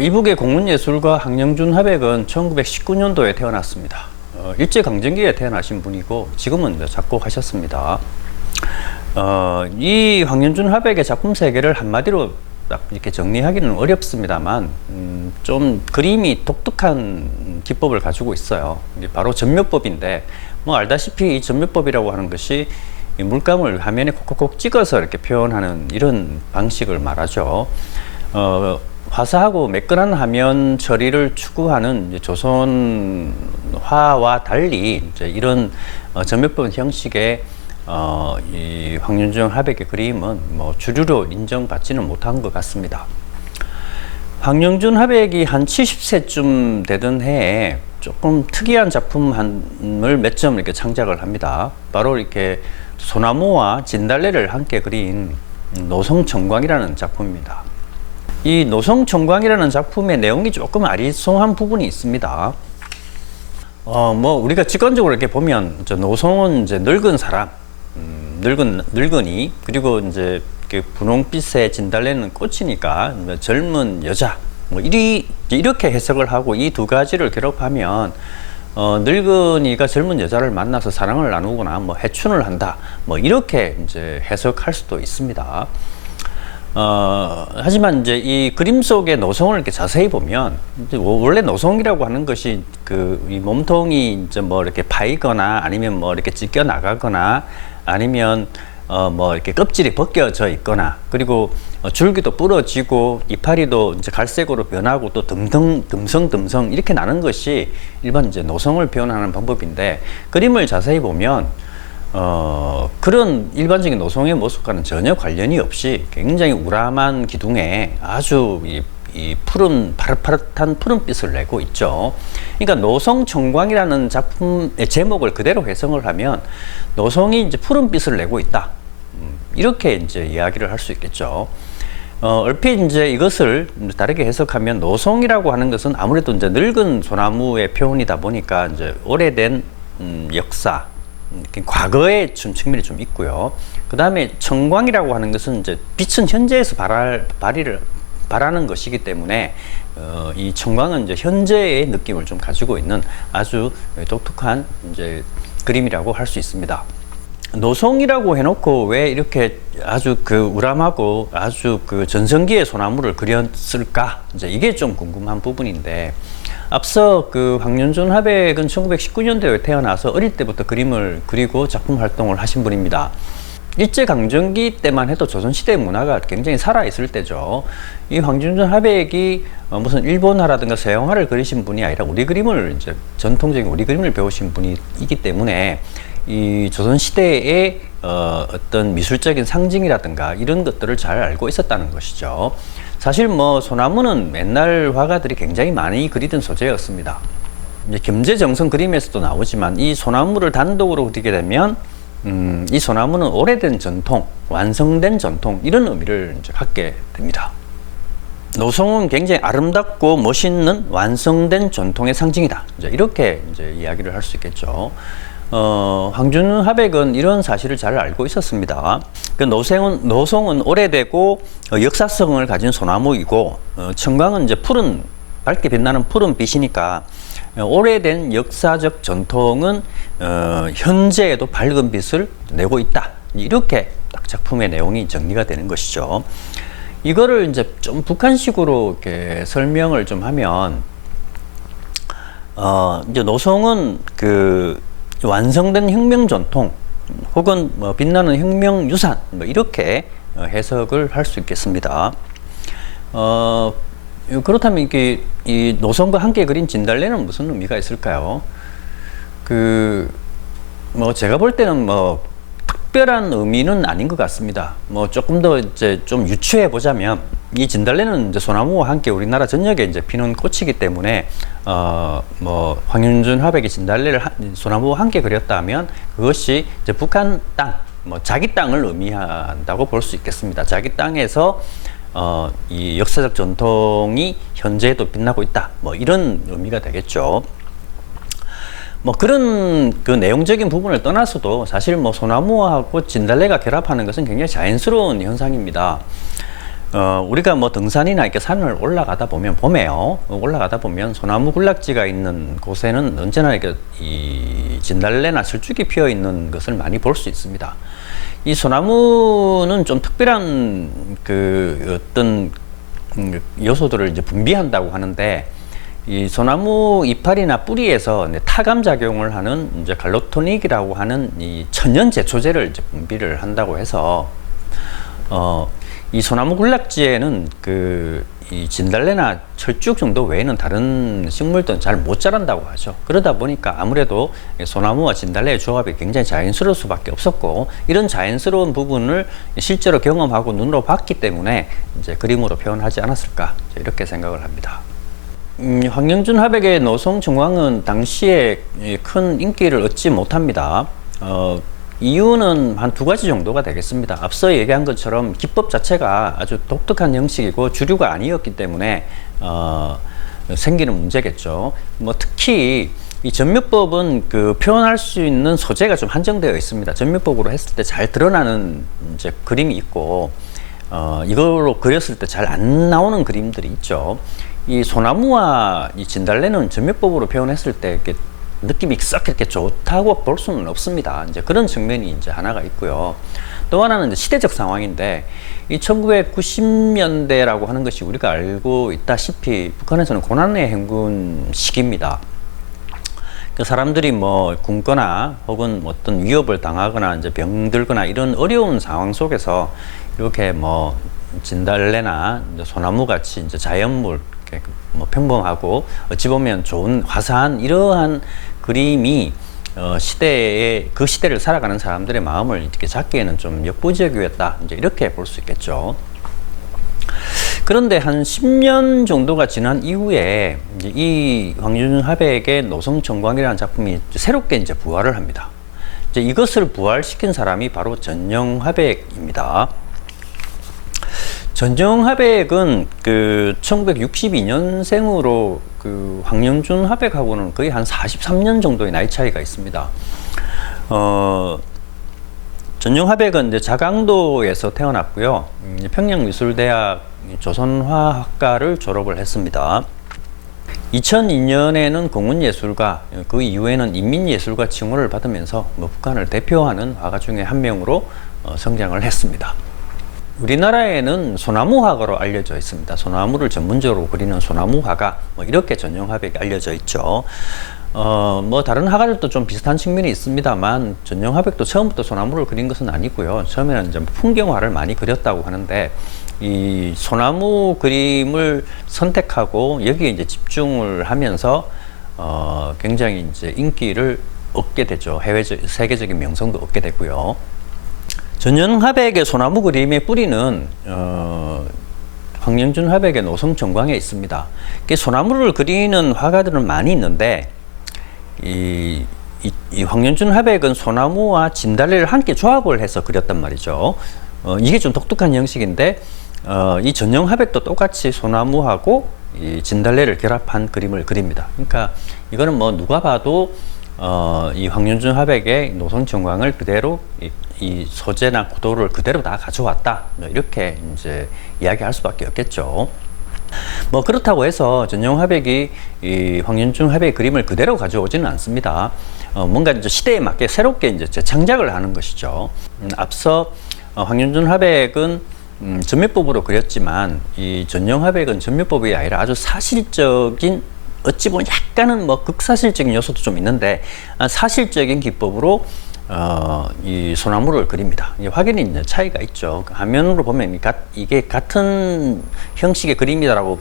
이북의 공문예술가 황영준 화백은 1919년도에 태어났습니다. 일제강점기에 태어나신 분이고 지금은 이제 작곡하셨습니다. 이 황영준 화백의 작품 세계를 한마디로 딱 이렇게 정리하기는 어렵습니다만 좀 그림이 독특한 기법을 가지고 있어요. 바로 전묘법인데 뭐 알다시피 이 전묘법이라고 하는 것이 이 물감을 화면에 콕콕콕 찍어서 이렇게 표현하는 이런 방식을 말하죠. 화사하고 매끈한 화면 처리를 추구하는 조선화와 달리 이제 이런 전묘법 형식의 이 황윤준 화백의 그림은 뭐 주류로 인정받지는 못한 것 같습니다. 황영준 화백이 한 70세쯤 되던 해에 조금 특이한 작품을 몇 점 이렇게 창작을 합니다. 바로 이렇게 소나무와 진달래를 함께 그린 노성청광이라는 작품입니다. 이 노성청광이라는 작품의 내용이 조금 아리송한 부분이 있습니다. 뭐 우리가 직관적으로 이렇게 보면 노성은 이제 늙은 사람, 늙은이, 그리고 이제 분홍빛의 진달래는 꽃이니까 젊은 여자, 뭐 이렇게 해석을 하고 이 두 가지를 결합하면 늙은이가 젊은 여자를 만나서 사랑을 나누거나 뭐 해춘을 한다, 뭐 이렇게 이제 해석할 수도 있습니다. 하지만 이제 이 그림 속의 노성을 이렇게 자세히 보면 원래 노성이라고 하는 것이 이 몸통이 이제 뭐 이렇게 파이거나 아니면 뭐 이렇게 찢겨 나가거나 아니면 뭐 이렇게 껍질이 벗겨져 있거나 그리고 줄기도 부러지고 이파리도 이제 갈색으로 변하고 또 듬성듬성 이렇게 나는 것이 일반 이제 노성을 표현하는 방법인데 그림을 자세히 보면 그런 일반적인 노성의 모습과는 전혀 관련이 없이 굉장히 우람한 기둥에 아주 이 푸른 파릇파릇한 푸른빛을 내고 있죠. 그러니까 노성청광이라는 작품의 제목을 그대로 해석을 하면 노성이 이제 푸른빛을 내고 있다. 이렇게 이제 이야기를 할 수 있겠죠. 얼핏 이제 이것을 다르게 해석하면 노성이라고 하는 것은 아무래도 이제 늙은 소나무의 표현이다 보니까 이제 오래된 역사, 과거의 측면이 좀 있고요. 그 다음에 청광이라고 하는 것은 이제 빛은 현재에서 발하는 것이기 때문에 이 청광은 이제 현재의 느낌을 좀 가지고 있는 아주 독특한 이제 그림이라고 할 수 있습니다. 노성이라고 해놓고 왜 이렇게 아주 우람하고 아주 전성기의 소나무를 그렸을까? 이제 이게 좀 궁금한 부분인데. 앞서 황윤준 화백은 1919년도에 태어나서 어릴 때부터 그림을 그리고 작품 활동을 하신 분입니다. 일제강점기 때만 해도 조선시대 문화가 굉장히 살아있을 때죠. 이 황윤준 화백이 무슨 일본화라든가 서양화를 그리신 분이 아니라 우리 그림을 이제 전통적인 우리 그림을 배우신 분이기 때문에 이 조선시대의 어떤 미술적인 상징이라든가 이런 것들을 잘 알고 있었다는 것이죠. 사실 뭐 소나무는 옛날 화가들이 굉장히 많이 그리던 소재였습니다. 이제 겸재정성 그림에서도 나오지만 이 소나무를 단독으로 그리게 되면 이 소나무는 오래된 전통, 완성된 전통 이런 의미를 이제 갖게 됩니다. 노성은 굉장히 아름답고 멋있는 완성된 전통의 상징이다. 이제 이렇게 이제 이야기를 할 수 있겠죠. 황준 화백은 이런 사실을 잘 알고 있었습니다. 노성은 오래되고 역사성을 가진 소나무이고 청광은 이제 밝게 빛나는 푸른 빛이니까 오래된 역사적 전통은 현재에도 밝은 빛을 내고 있다. 이렇게 딱 작품의 내용이 정리가 되는 것이죠. 이거를 이제 좀 북한식으로 이렇게 설명을 좀 하면 이제 노성은 완성된 혁명 전통 혹은 뭐 빛나는 혁명 유산 뭐 이렇게 해석을 할 수 있겠습니다. 그렇다면 이 노성과 함께 그린 진달래는 무슨 의미가 있을까요? 뭐 제가 볼 때는 뭐 특별한 의미는 아닌 것 같습니다. 뭐 조금 더 이제 좀 유추해 보자면 이 진달래는 이제 소나무와 함께 우리나라 전역에 이제 피는 꽃이기 때문에 뭐 황윤준 화백이 진달래를 소나무와 함께 그렸다면 그것이 이제 북한 땅, 뭐 자기 땅을 의미한다고 볼 수 있겠습니다. 자기 땅에서 이 역사적 전통이 현재에도 빛나고 있다. 뭐 이런 의미가 되겠죠. 뭐 그런 그 내용적인 부분을 떠나서도 사실 뭐 소나무하고 진달래가 결합하는 것은 굉장히 자연스러운 현상입니다. 우리가 뭐 등산이나 이렇게 산을 올라가다 보면 봄에요. 올라가다 보면 소나무 군락지가 있는 곳에는 언제나 이렇게 이 진달래나 철쭉이 피어 있는 것을 많이 볼 수 있습니다. 이 소나무는 좀 특별한 그 어떤 요소들을 이제 분비한다고 하는데, 이 소나무 이파리나 뿌리에서 타감 작용을 하는 이제 갈로토닉이라고 하는 이 천연 제초제를 이제 분비를 한다고 해서 이 소나무 군락지에는 이 진달래나 철쭉 정도 외에는 다른 식물들은 잘 못 자란다고 하죠. 그러다 보니까 아무래도 소나무와 진달래의 조합이 굉장히 자연스러울 수밖에 없었고, 이런 자연스러운 부분을 실제로 경험하고 눈으로 봤기 때문에 이제 그림으로 표현하지 않았을까, 이렇게 생각을 합니다. 황영준 화백의 노송청광은 당시에 큰 인기를 얻지 못합니다. 이유는 한 두 가지 정도가 되겠습니다. 앞서 얘기한 것처럼 기법 자체가 아주 독특한 형식이고 주류가 아니었기 때문에 생기는 문제겠죠. 뭐 특히 이 전묘법은 그 표현할 수 있는 소재가 좀 한정되어 있습니다. 전묘법으로 했을 때 잘 드러나는 이제 그림이 있고, 이걸로 그렸을 때 잘 안 나오는 그림들이 있죠. 이 소나무와 이 진달래는 전묘법으로 표현했을 때 이렇게 느낌이 썩 이렇게 좋다고 볼 수는 없습니다. 이제 그런 측면이 이제 하나가 있고요. 또 하나는 이제 시대적 상황인데, 이 1990년대라고 하는 것이 우리가 알고 있다시피 북한에서는 고난의 행군 시기입니다. 그 사람들이 뭐 굶거나 혹은 어떤 위협을 당하거나 이제 병들거나 이런 어려운 상황 속에서 이렇게 뭐 진달래나 소나무 같이 이제 자연물, 뭐 평범하고 어찌 보면 좋은 화사한 이러한 그림이 그 시대를 살아가는 사람들의 마음을 이렇게 잡기에는 좀 역부족이었다, 이제 이렇게 볼 수 있겠죠. 그런데 한 10년 정도가 지난 이후에 이제 이 황윤준 화백의 노성청광이라는 작품이 새롭게 이제 부활을 합니다. 이제 이것을 부활시킨 사람이 바로 전영화백입니다. 전영화백은 그 1962년생으로 그 황영준 화백하고는 거의 한 43년 정도의 나이 차이가 있습니다. 전영화백은 이제 자강도에서 태어났고요. 평양미술대학 조선화학과를 졸업을 했습니다. 2002년에는 공원예술가, 그 이후에는 인민예술가 칭호를 받으면서 뭐 북한을 대표하는 화가 중에 한 명으로 성장을 했습니다. 우리나라에는 소나무화가로 알려져 있습니다. 소나무를 전문적으로 그리는 소나무화가, 뭐 이렇게 전영화백이 알려져 있죠. 뭐 다른 화가들도 좀 비슷한 측면이 있습니다만, 전영화백도 처음부터 소나무를 그린 것은 아니고요. 처음에는 이제 풍경화를 많이 그렸다고 하는데, 이 소나무 그림을 선택하고 여기에 이제 집중을 하면서 굉장히 이제 인기를 얻게 되죠. 세계적인 명성도 얻게 되고요. 전영화백의 소나무 그림의 뿌리는 황영준 화백의 노성청광에 있습니다. 소나무를 그리는 화가들은 많이 있는데, 이 황영준 화백은 소나무와 진달래를 함께 조합을 해서 그렸단 말이죠. 이게 좀 독특한 형식인데, 이 전영화백도 똑같이 소나무하고 이 진달래를 결합한 그림을 그립니다. 그러니까 이거는 뭐 누가 봐도 이 황윤준 화백의 노성청광을 그대로 이 소재나 구도를 그대로 다 가져왔다, 이렇게 이제 이야기할 수밖에 없겠죠. 뭐 그렇다고 해서 전영화백이 이 황윤준 화백의 그림을 그대로 가져오지는 않습니다. 뭔가 이제 시대에 맞게 새롭게 이제 재창작을 하는 것이죠. 앞서 황윤준 화백은 전묘법으로 그렸지만, 이 전영화백은 전묘법이 아니라 아주 사실적인, 어찌 보면 약간은 뭐 극사실적인 요소도 좀 있는데 사실적인 기법으로 이 소나무를 그립니다. 확연히 이제 차이가 있죠. 화면으로 보면 이게 같은 형식의 그림이다라고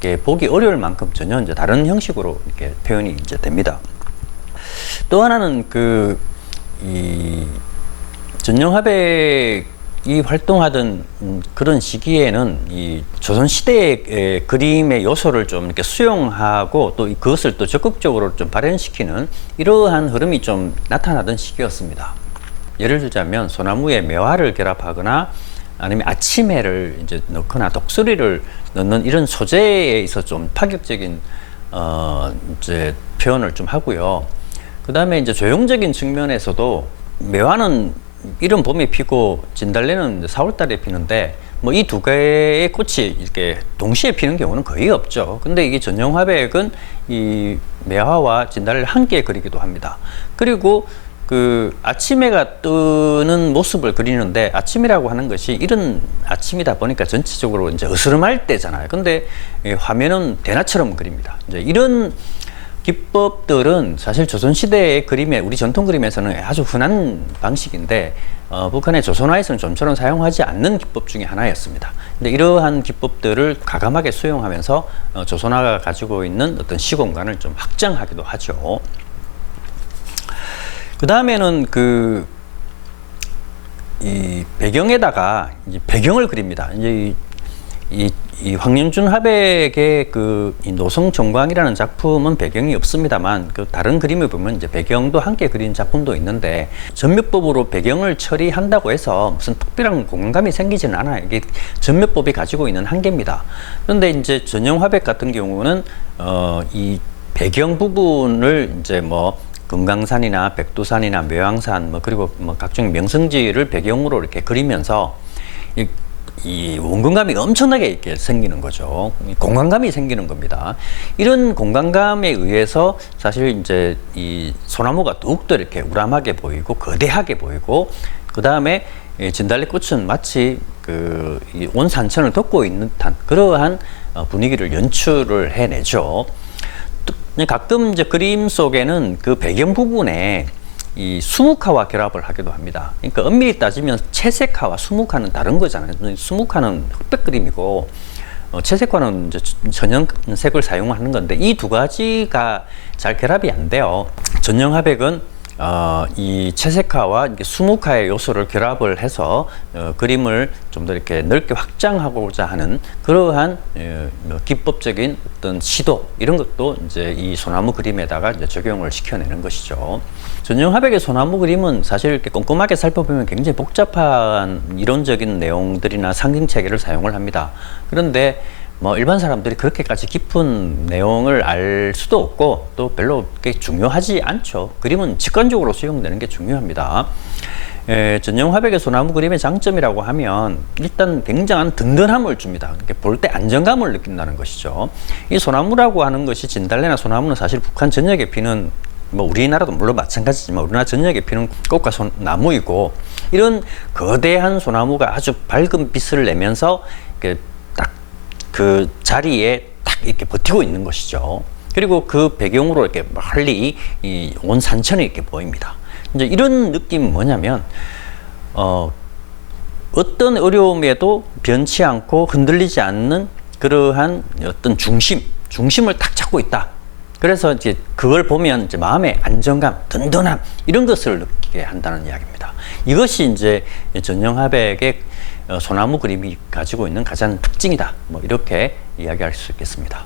이렇게 보기 어려울 만큼 전혀 이제 다른 형식으로 이렇게 표현이 이제 됩니다. 또 하나는 이 전영화백이 활동하던 그런 시기에는 이 조선시대의 그림의 요소를 좀 이렇게 수용하고 또 그것을 또 적극적으로 좀 발현시키는 이러한 흐름이 좀 나타나던 시기였습니다. 예를 들자면 소나무에 매화를 결합하거나 아니면 아침해를 이제 넣거나 독수리를 넣는 이런 소재에 있어 좀 파격적인 이제 표현을 좀 하고요. 그 다음에 이제 조형적인 측면에서도 매화는 이른 봄에 피고 진달래는 4월달에 피는데 뭐 이 두 개의 꽃이 이렇게 동시에 피는 경우는 거의 없죠. 근데 이게 전형화백은 이 매화와 진달래를 함께 그리기도 합니다. 그리고 그 아침해가 뜨는 모습을 그리는데 아침이라고 하는 것이 이른 아침이다 보니까 전체적으로 이제 으스름할 때잖아요. 근데 이 화면은 대낮처럼 그립니다. 이제 이런 기법들은 사실 조선시대의 그림에, 우리 전통 그림에서는 아주 흔한 방식인데 북한의 조선화에서는 좀처럼 사용하지 않는 기법 중에 하나였습니다. 근데 이러한 기법들을 과감하게 수용하면서 조선화가 가지고 있는 어떤 시공간을 좀 확장하기도 하죠. 그 다음에는 이 배경에다가 이제 배경을 그립니다. 이제 이 황윤준 화백의 이 노성정광이라는 작품은 배경이 없습니다만 그 다른 그림을 보면 이제 배경도 함께 그린 작품도 있는데 전묘법으로 배경을 처리한다고 해서 무슨 특별한 공간감이 생기지는 않아요. 이게 전묘법이 가지고 있는 한계입니다. 그런데 이제 전형 화백 같은 경우는 이 배경 부분을 이제 뭐 금강산이나 백두산이나 묘양산 그리고 각종 명성지를 배경으로 이렇게 그리면서 이 원근감이 엄청나게 이렇게 생기는 거죠. 공간감이 생기는 겁니다. 이런 공간감에 의해서 사실 이제 이 소나무가 더욱더 이렇게 우람하게 보이고 거대하게 보이고 그 다음에 진달래꽃은 마치 온 산천을 덮고 있는 듯한 그러한 분위기를 연출을 해내죠. 가끔 이제 그림 속에는 그 배경 부분에 이 수묵화와 결합을 하기도 합니다. 그러니까 엄밀히 따지면 채색화와 수묵화는 다른 거잖아요. 수묵화는 흑백 그림이고 채색화는 이제 전형색을 사용하는 건데 이 두 가지가 잘 결합이 안 돼요. 전형화백은 이 채색화와 수묵화의 요소를 결합을 해서 그림을 좀 더 이렇게 넓게 확장하고자 하는 그러한 기법적인 어떤 시도 이런 것도 이제 이 소나무 그림에다가 이제 적용을 시켜내는 것이죠. 전형화백의 소나무 그림은 사실 이렇게 꼼꼼하게 살펴보면 굉장히 복잡한 이론적인 내용들이나 상징 체계를 사용을 합니다. 그런데 뭐 일반 사람들이 그렇게까지 깊은 내용을 알 수도 없고 또 별로 그렇게 중요하지 않죠. 그림은 직관적으로 수용되는 게 중요합니다. 전형화백의 소나무 그림의 장점이라고 하면 일단 굉장한 든든함을 줍니다. 볼 때 안정감을 느낀다는 것이죠. 이 소나무라고 하는 것이 진달래나 소나무는 사실 북한 전역에 피는 뭐 우리나라도 물론 마찬가지지만 우리나라 전역에 피는 꽃과 나무이고 이런 거대한 소나무가 아주 밝은 빛을 내면서 딱 그 자리에 딱 이렇게 버티고 있는 것이죠. 그리고 그 배경으로 이렇게 멀리 온 산천이 이렇게 보입니다. 이제 이런 느낌은 뭐냐면 어떤 어려움에도 변치 않고 흔들리지 않는 그러한 어떤 중심을 딱 잡고 있다. 그래서 이제 그걸 보면 이제 마음의 안정감, 든든함 이런 것을 느끼게 한다는 이야기입니다. 이것이 이제 전형화백의 소나무 그림이 가지고 있는 가장 특징이다. 뭐 이렇게 이야기할 수 있겠습니다.